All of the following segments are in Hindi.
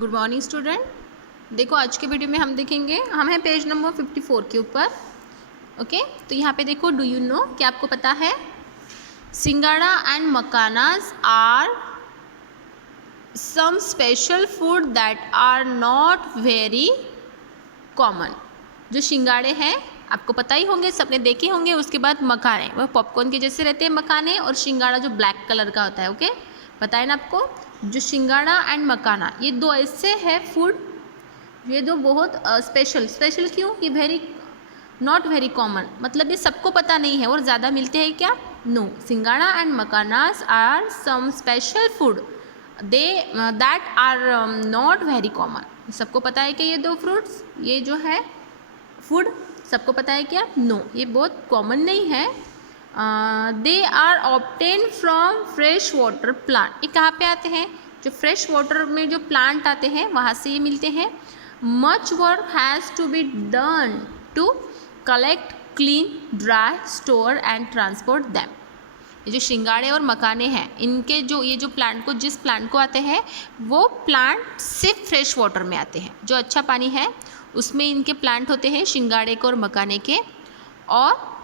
Good morning student. देखो आज के वीडियो में हम देखेंगे, हम हैं पेज नंबर 54 के ऊपर। ओके, तो यहाँ पे देखो, डू यू नो, क्या आपको पता है singhara and makhanas are some special food that are not very common. जो सिंगाड़े हैं आपको पता ही होंगे, सबने देखे होंगे। उसके बाद मखाने, वह पॉपकॉर्न के जैसे रहते हैं मखाने, और सिंगाड़ा जो ब्लैक कलर का होता है। ओके, पता है ना आपको। जो सिंगाड़ा एंड मखाना, ये दो ऐसे है फूड, ये दो बहुत स्पेशल क्यों, ये वेरी नॉट वेरी कॉमन, मतलब ये सबको पता नहीं है और ज़्यादा मिलते हैं क्या? No, singhara and makhanas are some special food they that are not very common. सबको पता है कि ये दो फ्रूट्स, ये जो है फूड सबको पता है क्या? नो, ये बहुत कॉमन नहीं है। They are obtain from fresh water plant. ये कहाँ पे आते हैं? जो फ्रेश वाटर में जो प्लांट आते हैं वहाँ से ये मिलते हैं। Much work has to be done to collect, clean, dry, store and transport them. ये जो सिंगाड़े और मकाने हैं, इनके जो ये जो प्लांट को, जिस प्लांट को आते हैं वो प्लांट सिर्फ फ्रेश वाटर में आते हैं। जो अच्छा पानी है उसमें इनके प्लांट होते हैं, सिंगाड़े के और मकाने के। और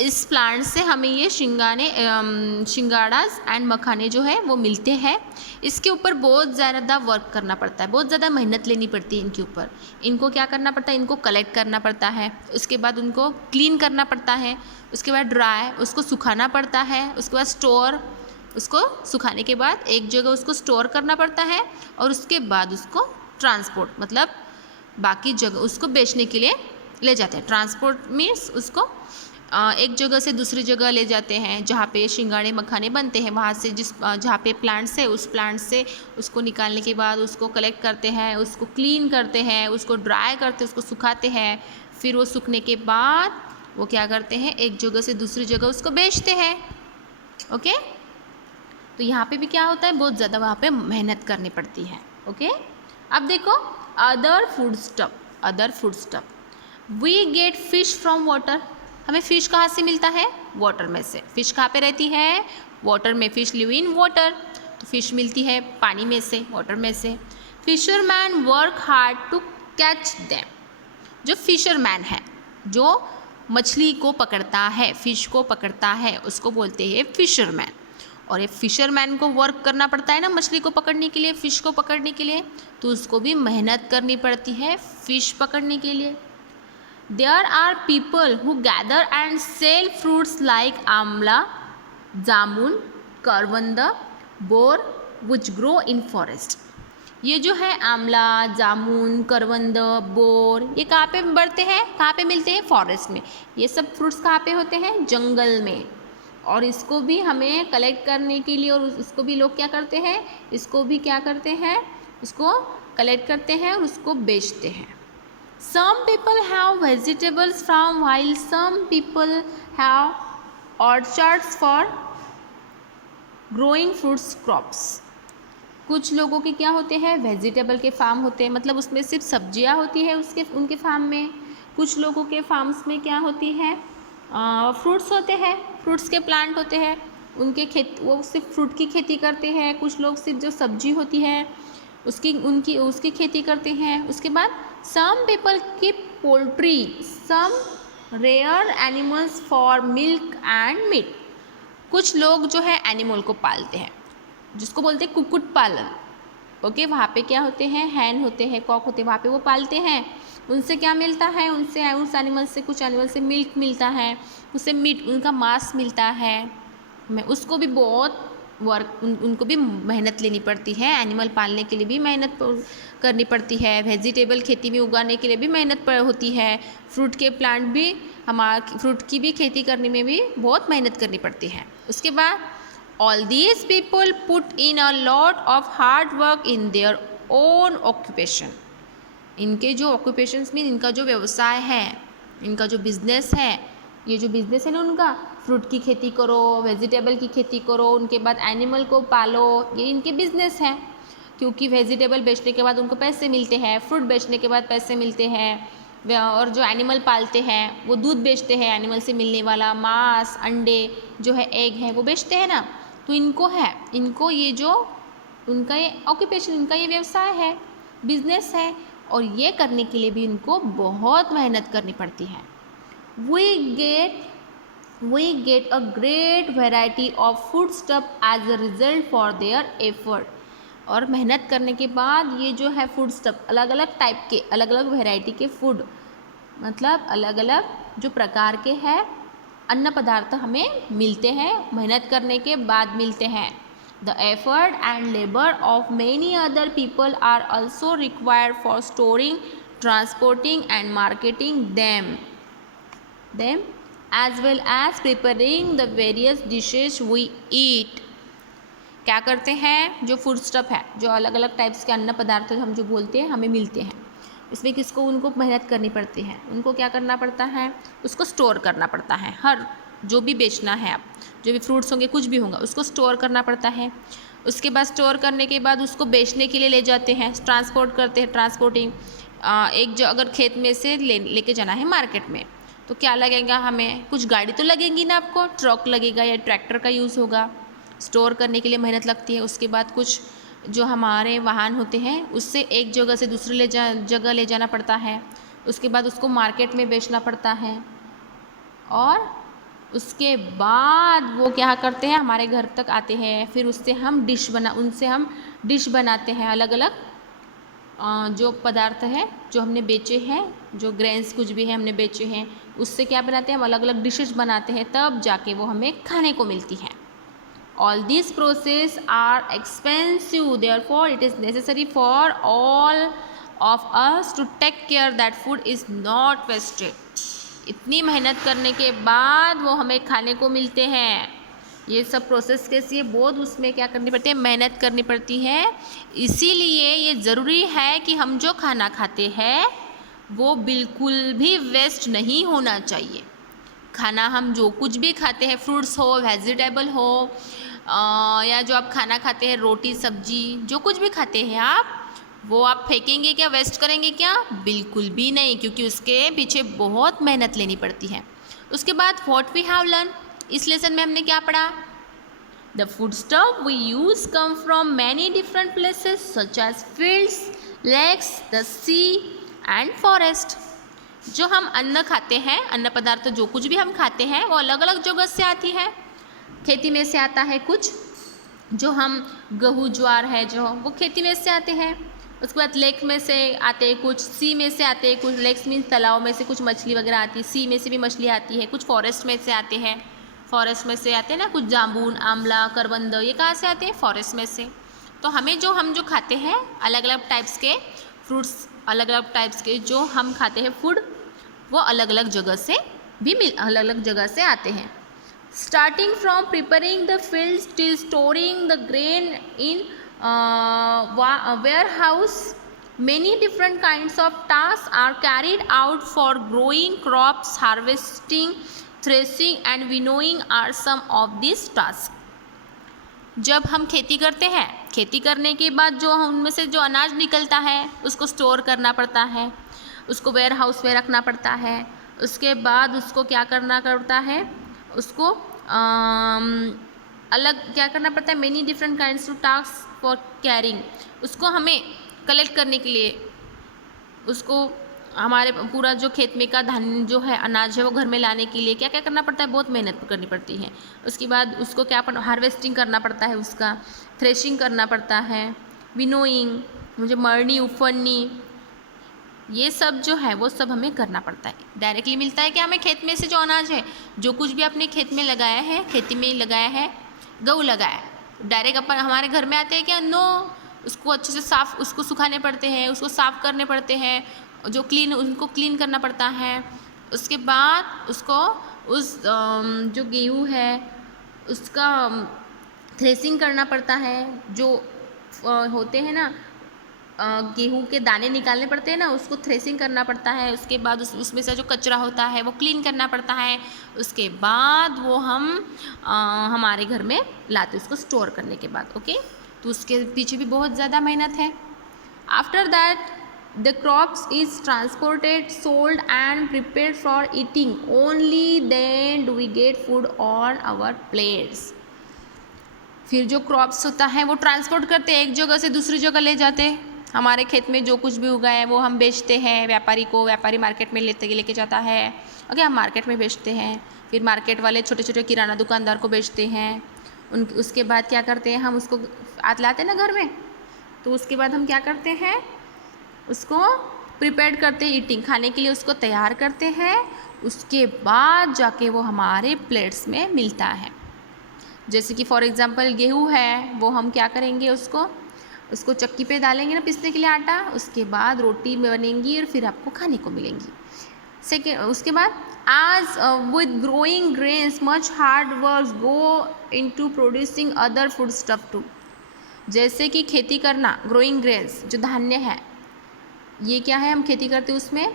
इस प्लांट से हमें ये सिंगाड़ास एंड मखाने जो है वो मिलते हैं। इसके ऊपर बहुत ज़्यादा वर्क करना पड़ता है, बहुत ज़्यादा मेहनत लेनी पड़ती है इनके ऊपर। इनको क्या करना पड़ता है? इनको कलेक्ट करना पड़ता है, उसके बाद उनको क्लीन करना पड़ता है, उसके बाद ड्राई, उसको सुखाना पड़ता है, उसके बाद स्टोर, उसको सुखाने के बाद एक जगह उसको स्टोर करना पड़ता है, और उसके बाद उसको ट्रांसपोर्ट, मतलब बाकी जगह उसको बेचने के लिए ले जाते हैं। ट्रांसपोर्ट मीन्स उसको एक जगह से दूसरी जगह ले जाते हैं, जहाँ पे सिंगाड़े मखाने बनते हैं वहाँ से, जहाँ पे प्लांट्स है उस प्लांट से उसको निकालने के बाद उसको कलेक्ट करते हैं, उसको क्लीन करते हैं, उसको ड्राई करते हैं, उसको सुखाते हैं। फिर वो सूखने के बाद वो क्या करते हैं, एक जगह से दूसरी जगह उसको बेचते हैं। ओके, तो यहाँ पे भी क्या होता है, बहुत ज़्यादा वहाँ पे मेहनत करनी पड़ती है। ओके, अब देखो other food stuff we get fish from water. हमें फ़िश कहाँ से मिलता है? वाटर में से। फ़िश कहाँ पे रहती है? वाटर में। फिश लिव इन वाटर, तो फिश मिलती है पानी में से, वाटर में से। Fisherman work hard to catch them. जो फिशरमैन है, जो मछली को पकड़ता है, फिश को पकड़ता है, उसको बोलते हैं फिशरमैन। और ये फिशरमैन को वर्क करना पड़ता है ना मछली को पकड़ने के लिए, फिश को पकड़ने के लिए, तो उसको भी मेहनत करनी पड़ती है फिश पकड़ने के लिए। There are people who gather and sell fruits like amla, जामुन, करवंद, bore, which grow in forest। ये जो है आंवला, जामुन, करवंद, बोर, ये कहाँ पे बढ़ते हैं, कहाँ पे मिलते हैं? फॉरेस्ट में। ये सब फ्रूट्स कहाँ पे होते हैं? जंगल में। और इसको भी हमें कलेक्ट करने के लिए, और इसको भी लोग क्या करते हैं, इसको भी क्या करते हैं, इसको कलेक्ट करते हैं और उसको बेचते हैं। Some people have vegetables farm while some people have orchards for growing fruits crops। कुछ लोगों के क्या होते हैं, वेजिटेबल के फार्म होते हैं, मतलब उसमें सिर्फ सब्जियां होती है उनके फार्म में। कुछ लोगों के फार्म्स में क्या होती है, फ्रूट्स होते हैं, फ्रूट्स के प्लांट होते हैं, वो सिर्फ फ्रूट की खेती करते हैं। कुछ लोग सिर्फ जो सब्जी होती है उसकी खेती करते हैं। उसके बाद some people keep poultry, some rare animals for milk and meat. कुछ लोग जो है एनिमल को पालते हैं, जिसको बोलते हैं कुक्कुट पालन। ओके, वहाँ पे क्या होते हैं, हैन होते हैं, कॉक होते हैं, वहाँ पे वो पालते हैं। उनसे क्या मिलता है, उस एनिमल से, कुछ एनिमल से मिल्क मिलता है, उससे मीट, उनका मांस मिलता है। उसको भी बहुत उनको भी मेहनत लेनी पड़ती है। एनिमल पालने के लिए भी मेहनत करनी पड़ती है, वेजिटेबल खेती में उगाने के लिए भी मेहनत होती है, फ्रूट के प्लांट भी, फ्रूट की भी खेती करने में भी बहुत मेहनत करनी पड़ती है। उसके बाद all these people put in a lot of hard work in their own occupation. इनके जो ऑक्यूपेशंस में, इनका जो व्यवसाय है, इनका जो बिजनेस है, ये जो बिज़नेस है ना उनका, फ्रूट की खेती करो, वेजिटेबल की खेती करो, उनके बाद एनिमल को पालो, ये इनके बिज़नेस है। क्योंकि वेजिटेबल बेचने के बाद उनको पैसे मिलते हैं, फ्रूट बेचने के बाद पैसे मिलते हैं, और जो एनिमल पालते हैं वो दूध बेचते हैं, एनिमल से मिलने वाला मांस, अंडे जो है, एग है, वो बेचते हैं ना। तो इनको ये जो उनका ये ऑक्यूपेशन, उनका ये व्यवसाय है, बिजनेस है, और ये करने के लिए भी उनको बहुत मेहनत करनी पड़ती है। We get a great variety of food stuff as a result for their effort। और मेहनत करने के बाद ये जो है फूड स्टफ, अलग अलग टाइप के, अलग अलग वेराइटी के फूड, मतलब अलग अलग जो प्रकार के हैं अन्न पदार्थ हमें मिलते हैं, मेहनत करने के बाद मिलते हैं। The effort and labor of many other people are also required for storing, transporting and marketing them as well as preparing the various dishes we eat। क्या करते हैं, जो फूड स्टफ है, जो अलग अलग टाइप्स के अन्न पदार्थ हम जो बोलते हैं हमें मिलते हैं, इसमें किसको, उनको मेहनत करनी पड़ती है, उनको क्या करना पड़ता है, उसको स्टोर करना पड़ता है। हर जो भी बेचना है आप, जो भी फ्रूट्स होंगे, कुछ भी होगा, उसको स्टोर करना पड़ता है। उसके बाद स्टोर करने के बाद उसको बेचने के लिए ले जाते हैं, ट्रांसपोर्ट करते हैं, ट्रांसपोर्टिंग। एक जो अगर खेत में से लेके जाना है मार्केट में, तो क्या लगेगा हमें, कुछ गाड़ी तो लगेगी ना, आपको ट्रक लगेगा या ट्रैक्टर का यूज़ होगा। स्टोर करने के लिए मेहनत लगती है। उसके बाद कुछ जो हमारे वाहन होते हैं उससे एक जगह से दूसरी जगह ले जाना पड़ता है। उसके बाद उसको मार्केट में बेचना पड़ता है, और उसके बाद वो क्या करते हैं, हमारे घर तक आते हैं। फिर उनसे हम डिश बनाते हैं। अलग अलग जो पदार्थ है जो हमने बेचे हैं, जो ग्रेन्स कुछ भी है हमने बेचे हैं, उससे क्या बनाते हैं, हम अलग अलग डिशेज बनाते हैं, तब जाके वो हमें खाने को मिलती हैं। All these processes are expensive, therefore it is necessary for all of us to take care that food is not wasted। इतनी मेहनत करने के बाद वो हमें खाने को मिलते हैं। ये सब प्रोसेस कैसी है, बहुत उसमें क्या करनी पड़ती है, मेहनत करनी पड़ती है। इसीलिए ये ज़रूरी है कि हम जो खाना खाते हैं वो बिल्कुल भी वेस्ट नहीं होना चाहिए। खाना हम जो कुछ भी खाते हैं, फ्रूट्स हो, वेजिटेबल हो, या जो आप खाना खाते हैं, रोटी सब्जी, जो कुछ भी खाते हैं आप, वो आप फेंकेंगे क्या, वेस्ट करेंगे क्या, बिल्कुल भी नहीं, क्योंकि उसके पीछे बहुत मेहनत लेनी पड़ती है। उसके बाद व्हाट वी हैव लर्न, इस लेसन में हमने क्या पढ़ा, the food stuff we use come from many different places such as fields, lakes, the sea and forest. जो हम अन्न खाते हैं, अन्न पदार्थ जो कुछ भी हम खाते हैं, वो अलग अलग जगह से आती है। खेती में से आता है कुछ, जो हम गेहूँ ज्वार है जो वो खेती में से आते हैं। उसके बाद लेक में से आते हैं कुछ, सी में से आते हैं कुछ, लेक्स मीन्स तालाब में से कुछ मछली वगैरह आती है, सी में से भी मछली आती है, कुछ फॉरेस्ट में से आते हैं, फॉरेस्ट में से आते हैं ना कुछ जामुन, आंवला, करवंद, ये कहाँ से आते हैं, फॉरेस्ट में से। तो हमें जो हम जो खाते हैं अलग अलग टाइप्स के फ्रूट्स, अलग अलग टाइप्स के जो हम खाते हैं फूड, वो अलग अलग जगह से भी अलग अलग जगह से आते हैं। Starting from preparing the fields till storing the grain in warehouse, many different kinds of tasks are carried out for growing crops, harvesting, threshing and winnowing are some of these tasks। जब हम खेती करते हैं, खेती करने के बाद जो उनमें से जो अनाज निकलता है उसको स्टोर करना पड़ता है, उसको वेयर हाउस में रखना पड़ता है। उसके बाद उसको क्या करना पड़ता है, उसको अलग क्या करना पड़ता है, many different kinds of task for carrying, उसको हमें कलेक्ट करने के लिए, उसको हमारे पूरा जो खेत में का धान जो है, अनाज है, वो घर में लाने के लिए क्या क्या करना पड़ता है, बहुत मेहनत करनी पड़ती है। उसके बाद उसको क्या हार्वेस्टिंग करना पड़ता है, उसका थ्रेशिंग करना पड़ता है, विनोइंग, मुझे मरनी, उफरनी, ये सब जो है वो सब हमें करना पड़ता है। डायरेक्टली मिलता है कि हमें खेत में से जो अनाज है, जो कुछ भी अपने खेत में लगाया है, खेती में लगाया है, गेहूँ लगाया है, डायरेक्ट अपन हमारे घर में आते हैं क्या, नो, उसको अच्छे से साफ, उसको सुखाने पड़ते हैं, उसको साफ़ करने पड़ते हैं, जो उनको क्लीन करना पड़ता है। उसके बाद उसको उस जो गेहूँ है उसका थ्रेसिंग करना पड़ता है, जो होते हैं ना गेहूँ के दाने निकालने पड़ते हैं ना, उसको थ्रेसिंग करना पड़ता है। उसके बाद उसमें से जो कचरा होता है वो क्लीन करना पड़ता है। उसके बाद वो हम हमारे घर में लाते, उसको स्टोर करने के बाद। ओके, तो उसके पीछे भी बहुत ज़्यादा मेहनत है। After that the crops is transported, sold and prepared for eating, only then do we get food on our plates. फिर जो क्रॉप्स होता है वो ट्रांसपोर्ट करते हैं, एक जगह से दूसरी जगह ले जाते हैं। हमारे खेत में जो कुछ भी उगा है वो हम बेचते हैं व्यापारी को, व्यापारी मार्केट में लेके जाता है। ओके, हम मार्केट में बेचते हैं, फिर मार्केट वाले छोटे छोटे किराना दुकानदार को बेचते हैं। उसके बाद क्या करते हैं, हम उसको लाते हैं ना घर में, तो उसके बाद हम क्या करते हैं, उसको प्रिपेयर करते हैं ईटिंग, खाने के लिए उसको तैयार करते हैं। उसके बाद जाके वो हमारे प्लेट्स में मिलता है। जैसे कि फॉर एग्जांपल गेहूँ है, वो हम क्या करेंगे, उसको चक्की पे डालेंगे ना पीसने के लिए आटा, उसके बाद रोटी बनेंगी और फिर आपको खाने को मिलेंगी। सेकेंड, उसके बाद as with growing grains much hard work go into producing other food stuff too। जैसे कि खेती करना, ग्रोइंग ग्रेन्स जो धान्य है, ये क्या है, हम खेती करते हैं, उसमें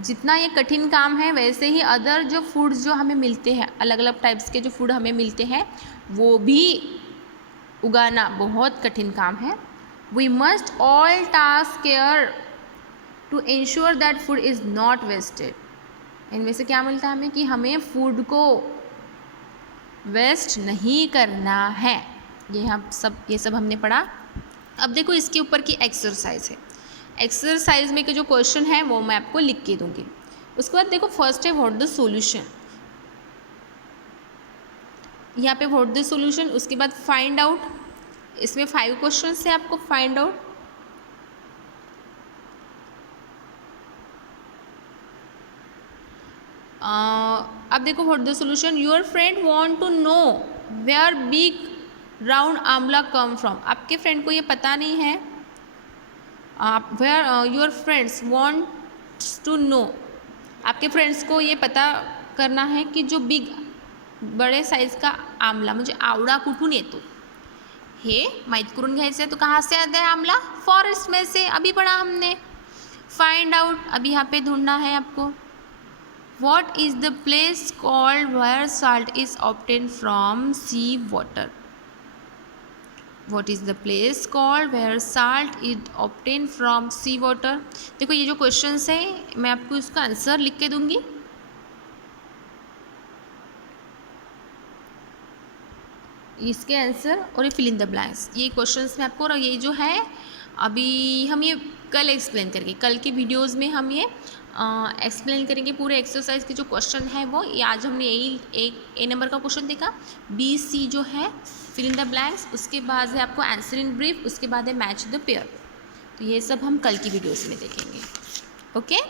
जितना ये कठिन काम है वैसे ही अदर जो फूड्स जो हमें मिलते हैं, अलग अलग टाइप्स के जो फूड हमें मिलते हैं वो भी उगाना बहुत कठिन काम है। We must all task care to ensure that food is not wasted. इनमें से क्या मिलता है हमें कि हमें फूड को वेस्ट नहीं करना है। ये सब हमने पढ़ा। अब देखो इसके ऊपर की एक्सरसाइज है। एक्सरसाइज में के जो क्वेश्चन है वो मैं आपको लिख के दूंगी। उसके बाद देखो फर्स्ट है व्हाट द सॉल्यूशन, यहाँ पे व्हाट द सॉल्यूशन, उसके बाद फाइंड आउट। इसमें 5 क्वेश्चन है आपको फाइंड आउट। अब देखो what the solution, your friend want to know where big round amla come from. आपके फ्रेंड को ये पता नहीं है, where your friends wants to know, आपके फ्रेंड्स को ये पता करना है कि जो बिग बड़े साइज का आंवला म्हणजे आवळा कुठून येतो, हे माहीत करून घ्यायचं है। तो कहाँ से आता है आंवला, फॉरेस्ट में से, अभी पढ़ा हमने। फाइंड आउट, अभी यहाँ पे ढूंढना है आपको। What is the place called where salt is obtained from sea water? What is the place called where salt is obtained from sea water? देखो ये जो क्वेश्चंस है मैं आपको इसका आंसर लिख के दूंगी। इसके आंसर और ये फिल इन द ब्लैंक्स, ये क्वेश्चंस में आपको, और ये जो है अभी हम ये कल एक्सप्लेन करेंगे, कल की वीडियोस में हम ये एक्सप्लेन करेंगे पूरे एक्सरसाइज के जो क्वेश्चन है वो। ये आज हमने ए नंबर का क्वेश्चन देखा, बी सी जो है फिल इन द ब्लैंक्स, उसके बाद है आपको आंसर इन ब्रीफ, उसके बाद है मैच द पेयर। तो ये सब हम कल की वीडियोस में देखेंगे। ओके।